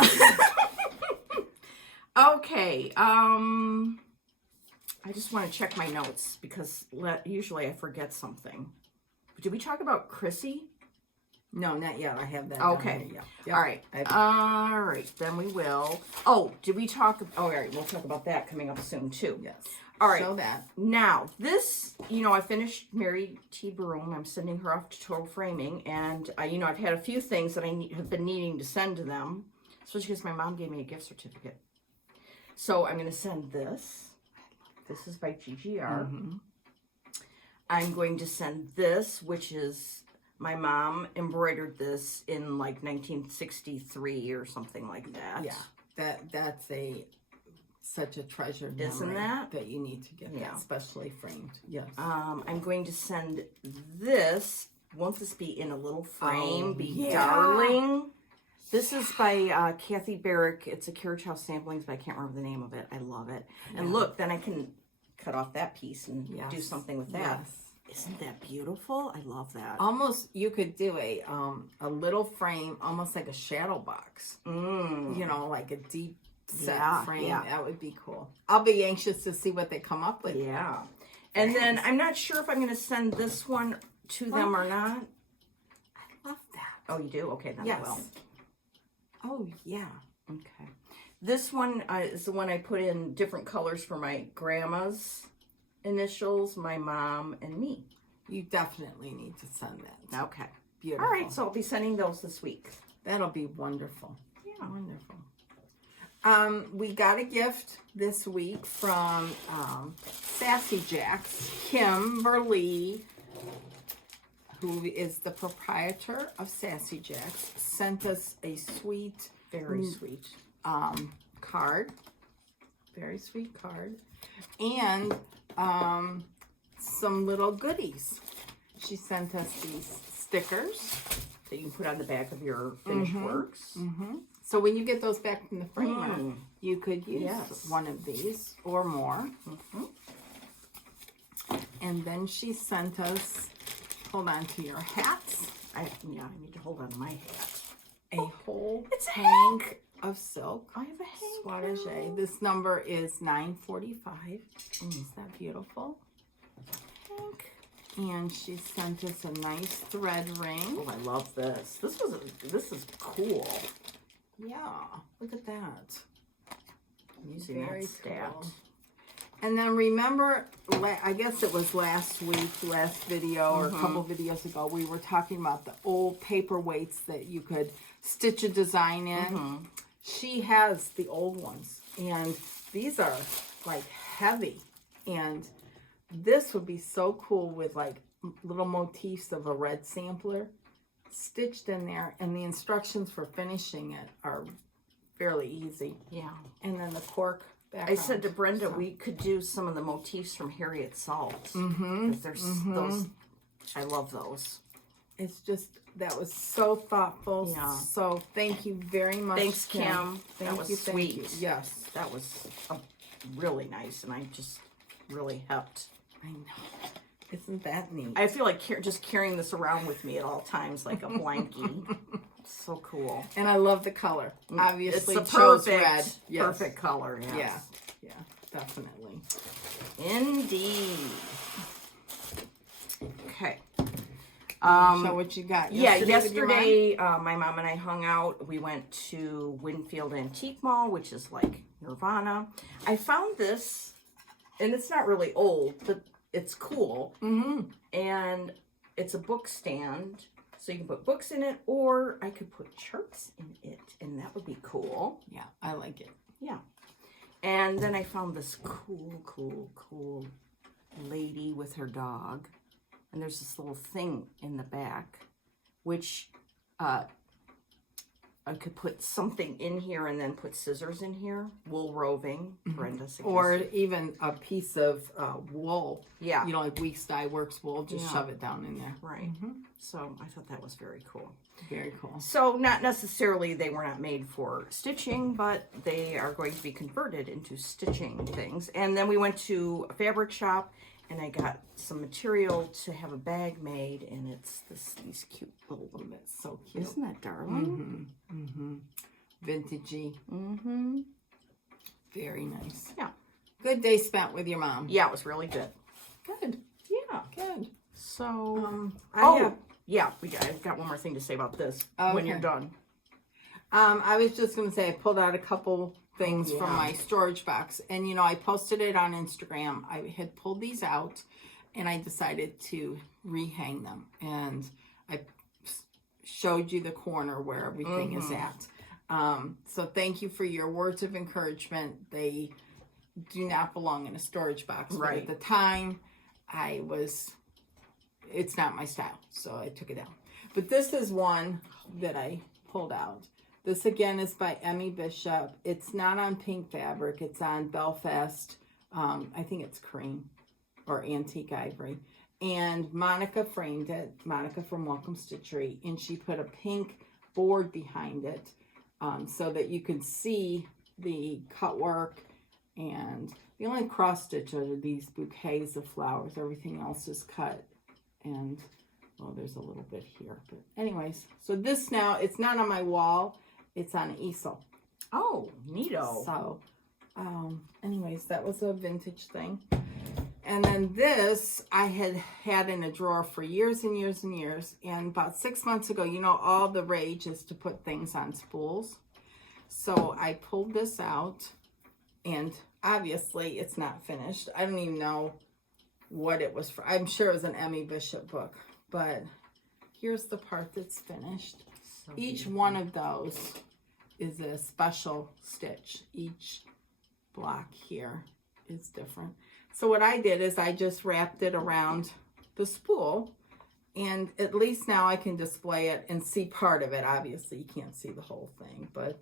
Okay. I just want to check my notes because usually I forget something. Did we talk about Chrissy? No, not yet. I have that. Okay. Yeah. Yep. All right. All right. Then we will. Oh, did we talk? Oh, all right. We'll talk about that coming up soon too. Yes. All right. Show that. Now, this, I finished Mary T. Broom. I'm sending her off to Total Framing. And, I've had a few things that I have been needing to send to them, especially because my mom gave me a gift certificate. So I'm going to send this. This is by GGR. I'm going to send this, which is, my mom embroidered this in like 1963 or something like that. Yeah. That's a such a treasured Isn't memory that? you need to get that specially framed. Yes. I'm going to send this. Won't this be in a little frame? Be yeah. darling. This is by Kathy Barrick. It's a Carriage House Samplings, but I can't remember the name of it. I love it. And look, then I can cut off that piece and do something with that. Yes. Isn't that beautiful? I love that. Almost, you could do a little frame, almost like a shadow box. You know, like a deep set frame. Yeah. That would be cool. I'll be anxious to see what they come up with. Yeah. And then I'm not sure if I'm going to send this one to them or not. I love that. Oh, you do? Okay, then Yes. I will. Oh, yeah. Okay. This one is the one I put in different colors for my grandma's initials, my mom, and me. You definitely need to send that. Okay. Beautiful. All right, so I'll be sending those this week. That'll be wonderful. Yeah. Wonderful. We got a gift this week from Sassy Jacks. Kimberly, who is the proprietor of Sassy Jacks, sent us a sweet, Very sweet. card. Very sweet card. And some little goodies. She sent us these stickers That you can put on the back of your finished works. So when you get those back from the framer, you could use Yes. one of these or more. And then she sent us, hold on to your hats, I need to hold on to my hat. a whole It's a hank of silk. I have a hank. Swatage. This number is 945. Isn't that beautiful? Hank. And she sent us a nice thread ring. Oh, I love this. This is cool. Yeah, look at that. I'm using Very that stat. cool. And then remember, I guess it was last video, or a couple videos ago, we were talking about the old paperweights that you could stitch a design in. She has the old ones, and these are like heavy. And this would be so cool with like little motifs of a red sampler stitched in there, and the instructions for finishing it are fairly easy. Yeah. And then the cork back. I said to Brenda, we could do some of the motifs from Harriet Salt. Because there's those, I love those. It's just, that was so thoughtful. Yeah. So thank you very much. Thanks, Kim. Thank That was you, thank sweet. you. Yes. That was really nice, and I just really helped. I know. Isn't that neat? I feel like just carrying this around with me at all times, like a blankie. So cool. And I love the color. Obviously, It's a chose perfect, red. Yes. perfect color. Yes. Yeah. Yeah, definitely. Indeed. Okay. So what you got? Yesterday my mom and I hung out. We went to Winfield Antique Mall, which is like Nirvana. I found this, and it's not really old, but it's cool. And it's a book stand, so you can put books in it, or I could put charts in it, and that would be cool. Yeah, I like it. Yeah. And then I found this cool lady with her dog. And there's this little thing in the back, which I could put something in here and then put scissors in here. Wool roving, Brenda suggested. Or even a piece of wool. Yeah. You know, like Weeks Dye Works wool. Just shove it down in there. Right. So I thought that was very cool. Very cool. So not necessarily, they were not made for stitching, but they are going to be converted into stitching things. And then we went to a fabric shop, and I got some material to have a bag made, and it's these cute little ones. That's so cute. Isn't that darling? Vintagey. Very nice. Yeah. Good day spent with your mom. Yeah, it was really good. Good. Yeah. Good. So, I've got one more thing to say about this Okay. when you're done. I was just going to say, I pulled out a couple things Yeah. from my storage box. And, you know, I posted it on Instagram. I had pulled these out, and I decided to rehang them. And I showed you the corner where everything is at. So thank you for your words of encouragement. They do not belong in a storage box. But Right. at the time, it's not my style. So I took it down. But this is one that I pulled out. This again is by Emmy Bishop. It's not on pink fabric. It's on Belfast. I think it's cream or antique ivory. And Monica framed it. Monica from Welcome Stitchery. And she put a pink board behind it so that you could see the cut work. And the only cross stitch are these bouquets of flowers. Everything else is cut. And, well, there's a little bit here. But anyways, so this now, it's not on my wall. It's on an easel. Oh, neato. So, anyways, that was a vintage thing. And then this I had in a drawer for years and years and years. And about 6 months ago, you know, all the rage is to put things on spools. So I pulled this out, and obviously it's not finished. I don't even know what it was for. I'm sure it was an Emmy Bishop book, but here's the part that's finished. So each one of those is a special stitch. Each block here is different. So what I did is I just wrapped it around the spool, and at least now I can display it and see part of it. Obviously, you can't see the whole thing, but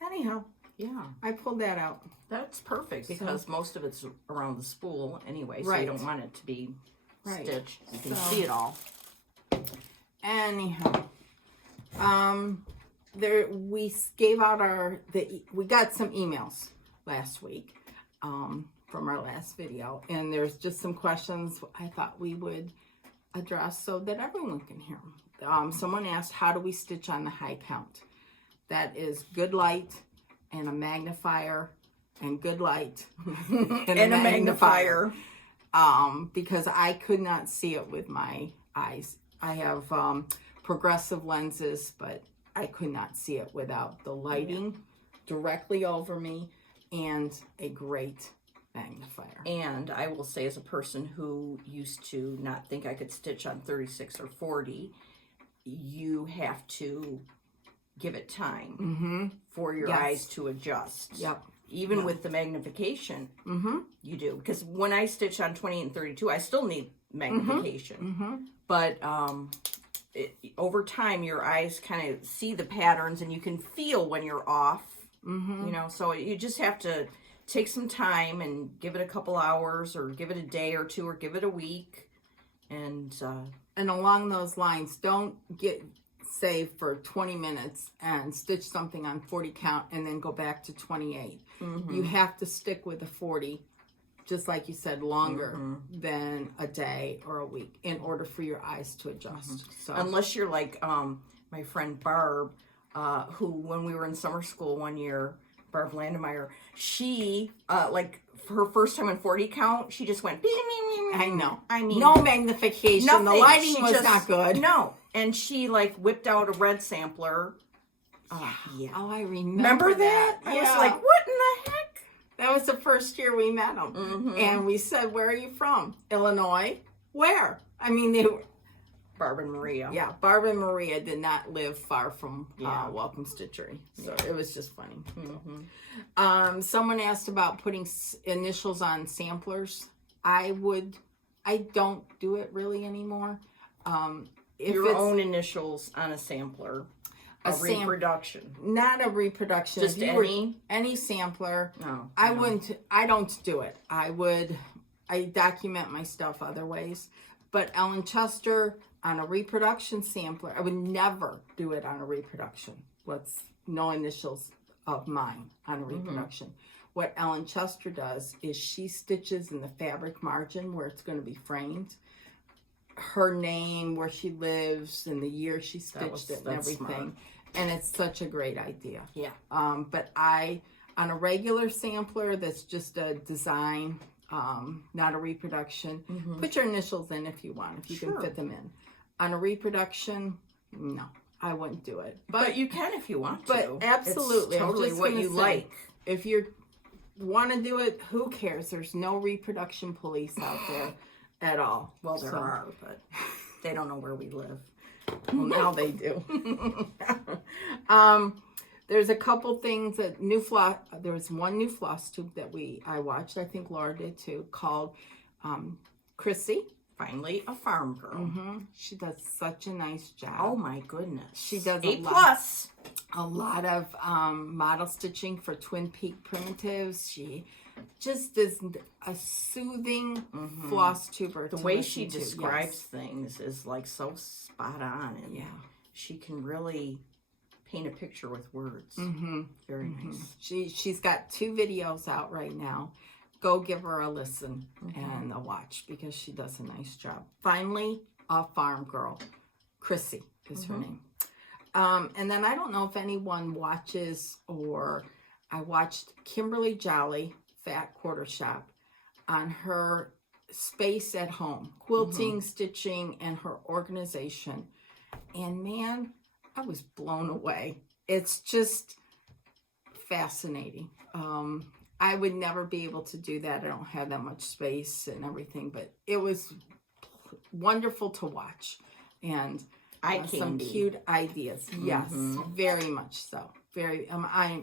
anyhow, yeah, I pulled that out. That's perfect because most of it's around the spool anyway, so right. you don't want it to be stitched. You can so, see it all. Anyhow, we gave out we got some emails last week from our last video, and there's just some questions I thought we would address so that everyone can hear them. Someone asked, how do we stitch on the high count? That is good light and a magnifier, and good light and a magnifier. Because I could not see it with my eyes. I have progressive lenses, but I could not see it without the lighting directly over me and a great magnifier. And I will say, as a person who used to not think I could stitch on 36 or 40, you have to give it time for your eyes to adjust. Yep. Even with the magnification, you do. Because when I stitch on 28 and 32, I still need magnification. But over time, your eyes kind of see the patterns, and you can feel when you're off. You know, so you just have to take some time and give it a couple hours, or give it a day or two, or give it a week. And along those lines, don't say for 20 minutes and stitch something on 40 count and then go back to 28. You have to stick with the 40, just like you said, longer than a day or a week in order for your eyes to adjust. So unless you're like my friend Barb, who when we were in summer school one year, Barb Landemeyer, she like for her first time in 40 count, she just went. I know. I mean, no magnification. Nothing. The lighting was not good. No, and she like whipped out a red sampler. Yeah. Oh, I remember that. I was like, what in the heck? That was the first year we met them, and we said, "Where are you from? Illinois? Where?" I mean, they were. Barb and Maria. Yeah, Barb and Maria did not live far from Welcome Stitchery. So it was just funny. Someone asked about putting initials on samplers. I don't do it really anymore. If your own initials on a sampler. A reproduction. Not a reproduction. Just any sampler. No. I don't do it. I document my stuff other ways. But Ellen Chester on a reproduction sampler, I would never do it on a reproduction. No initials of mine on a reproduction. What Ellen Chester does is she stitches in the fabric margin where it's going to be framed her name, where she lives, and the year she stitched it and everything. Smart. And it's such a great idea. Yeah. But on a regular sampler that's just a design, not a reproduction, put your initials in if you want, if you can fit them in. On a reproduction, no, I wouldn't do it. But you can if you want to. But absolutely. It's totally what you like. If you want to do it, who cares? There's no reproduction police out there at all. Well, there are, but they don't know where we live. Well, now they do. There's a couple things that there was one new floss tube that I watched. I think Laura did too, called Chrissy finally a farm girl. She does such a nice job. Oh my goodness. She does a lot of model stitching for Twin Peak Primitives. She just is a soothing floss tuber. The way she describes things is like so spot on, and she can really paint a picture with words. Very nice. She's got 2 videos out right now. Go give her a listen and a watch, because she does a nice job. Finally, a farm girl. Chrissy is her name. And then I don't know if anyone watches, or I watched Kimberly Jolly, Fat Quarter Shop, on her space at home, quilting, stitching, and her organization. And man, I was blown away. It's just fascinating. I would never be able to do that. I don't have that much space and everything, but it was wonderful to watch. And some cute ideas. Yes, very much so. Very.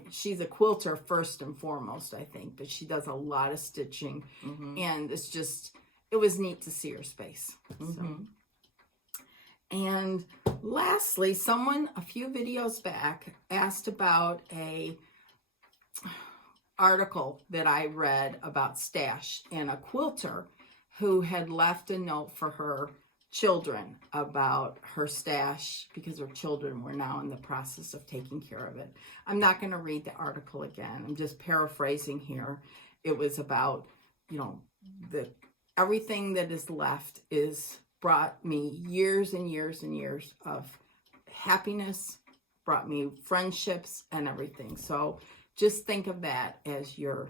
She's a quilter first and foremost, I think, but she does a lot of stitching, and it was neat to see her space. So. And lastly, someone a few videos back asked about a article that I read about stash, and a quilter who had left a note for her children about her stash, because her children were now in the process of taking care of it. I'm not going to read the article again. I'm just paraphrasing here. It was about, everything that is left is brought me years and years and years of happiness, brought me friendships and everything. So just think of that as you're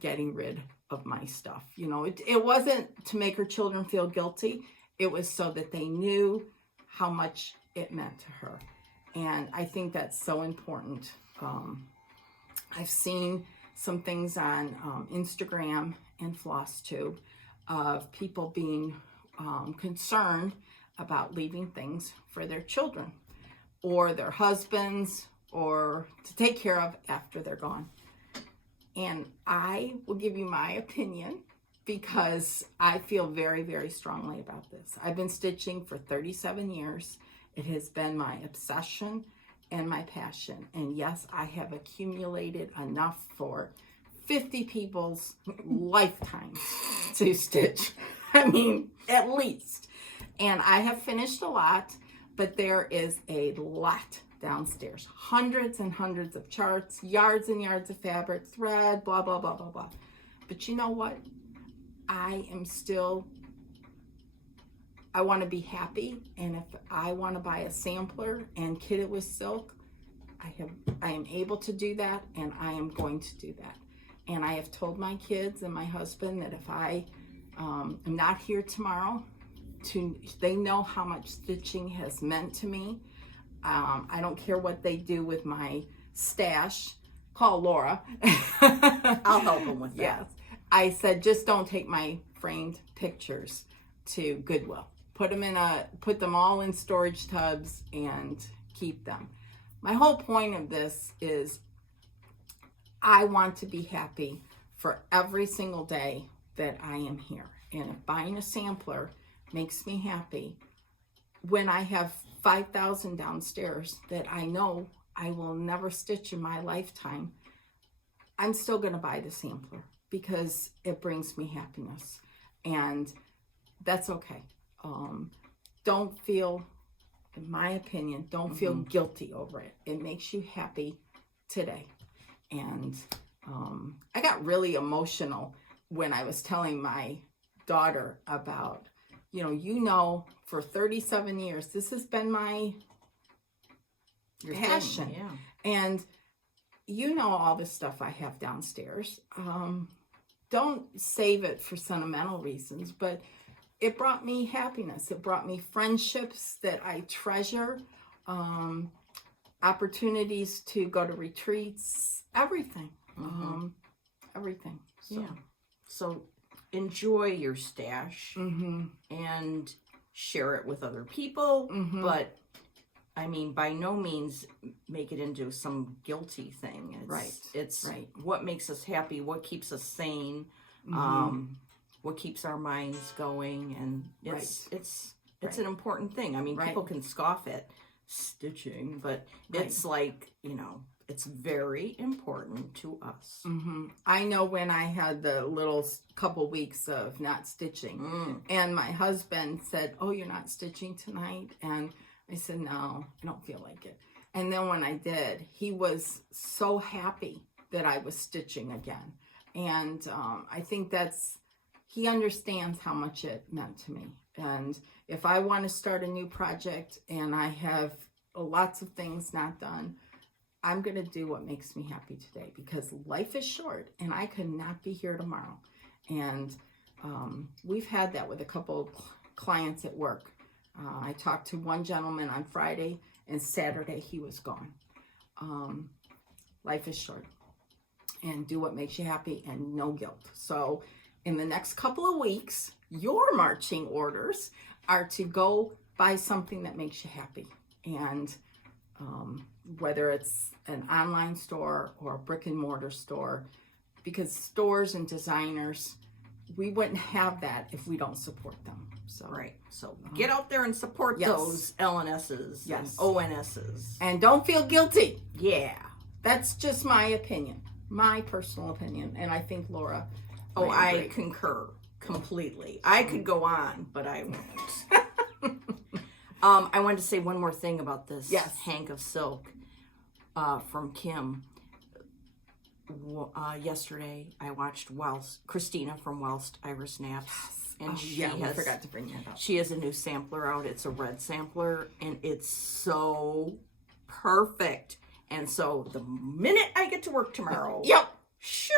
getting rid of my stuff. It wasn't to make her children feel guilty. It was so that they knew how much it meant to her. And I think that's so important. I've seen some things on Instagram and FlossTube of people being concerned about leaving things for their children or their husbands, or to take care of after they're gone. And I will give you my opinion, because I feel very, very strongly about this. I've been stitching for 37 years. It has been my obsession and my passion. And yes, I have accumulated enough for 50 people's lifetimes to stitch. I mean, at least. And I have finished a lot, but there is a lot downstairs. Hundreds and hundreds of charts, yards and yards of fabric, thread, blah, blah, blah, blah, blah. But you know what? I want to be happy, and if I want to buy a sampler and kit it with silk, I am able to do that, and I am going to do that. And I have told my kids and my husband that if I am not here tomorrow, they know how much stitching has meant to me. I don't care what they do with my stash. Call Laura. I'll help them with that. Yes. I said, just don't take my framed pictures to Goodwill. Put them all in storage tubs and keep them. My whole point of this is I want to be happy for every single day that I am here. And if buying a sampler makes me happy, when I have 5,000 downstairs that I know I will never stitch in my lifetime, I'm still going to buy the sampler, because it brings me happiness, and that's okay. Don't feel, in my opinion, don't feel guilty over it. It makes you happy today. And I got really emotional when I was telling my daughter about, for 37 years, this has been my passion. Thing, yeah. And all the stuff I have downstairs. Don't save it for sentimental reasons, but it brought me happiness. It brought me friendships that I treasure, opportunities to go to retreats, everything. Everything. So. Yeah. So enjoy your stash and share it with other people, but I mean, by no means make it into some guilty thing. It's what makes us happy, what keeps us sane. what keeps our minds going, and it's an important thing. I mean, people can scoff at stitching, but it's like, you know, it's very important to us. Mm-hmm. I know when I had the little couple weeks of not stitching, and my husband said, "Oh, you're not stitching tonight?" And I said, "No, I don't feel like it." And then when I did, he was so happy that I was stitching again. And I think he understands how much it meant to me. And if I want to start a new project and I have lots of things not done, I'm going to do what makes me happy today, because life is short and I could not be here tomorrow. And we've had that with a couple of clients at work. I talked to one gentleman on Friday, and Saturday he was gone. Life is short, and do what makes you happy, and no guilt. So in the next couple of weeks, your marching orders are to go buy something that makes you happy. And whether it's an online store or a brick and mortar store, because stores and designers, we wouldn't have that if we don't support them. So so get out there and support those LNSs and ONSs, and don't feel guilty. Yeah, that's just my opinion, my personal opinion, and I think Laura. I concur completely. I could go on, but I won't. I wanted to say one more thing about this hank of silk from Kim. Yesterday, I watched Christina from Whilst Iris Naps. And I forgot to bring that up. She has a new sampler out. It's a red sampler, and it's so perfect. And so the minute I get to work tomorrow, shoom,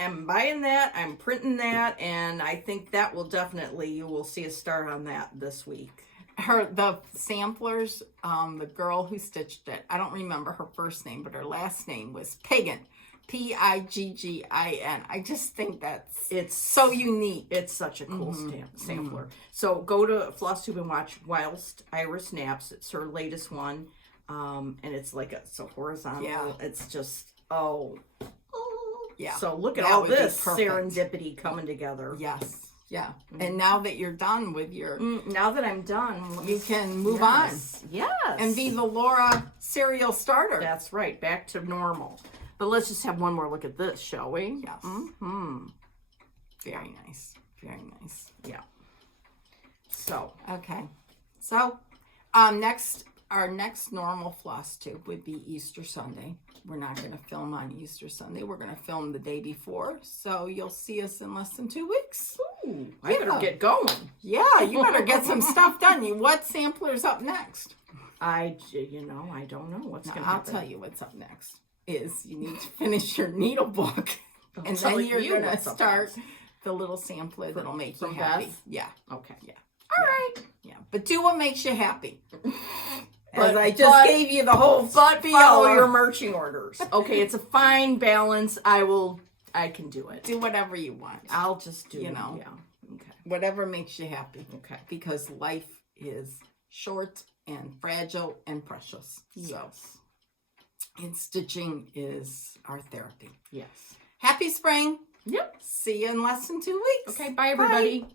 I'm buying that, I'm printing that, and I think that will definitely, you will see a start on that this week. The samplers, the girl who stitched it, I don't remember her first name, but her last name was Pagan. Piggin. I just think it's so unique. It's such a cool sampler. So go to FlossTube and watch Whilst Iris Naps. It's her latest one, and it's like it's a horizontal. Yeah. It's just yeah. So look at all this serendipity coming together. Yes. Yeah. And now that you're done with your... now that I'm done... You can move on. Yes. And be the Laura serial starter. That's right. Back to normal. But let's just have one more look at this, shall we? Yes. Very nice. Very nice. Yeah. So. Okay. So, our next normal floss tube would be Easter Sunday. We're not going to film on Easter Sunday. We're going to film the day before. So you'll see us in less than 2 weeks. Ooh, I better get going. Yeah, you better get some stuff done. What sampler's up next? I don't know what's going to happen. I'll tell you what's up next. Is you need to finish your needle book. And then you're going to start the little sampler that'll make you happy. Beth? Yeah. Okay. Yeah. All right. Yeah. But do what makes you happy. But I just gave you the whole follow your marching orders. Okay, it's a fine balance. I can do it. Do whatever you want. I'll just do, Okay. Whatever makes you happy. Okay. Because life is short and fragile and precious. Yes. So, and stitching is our therapy. Yes. Happy spring. Yep. See you in less than 2 weeks. Okay, bye everybody. Bye.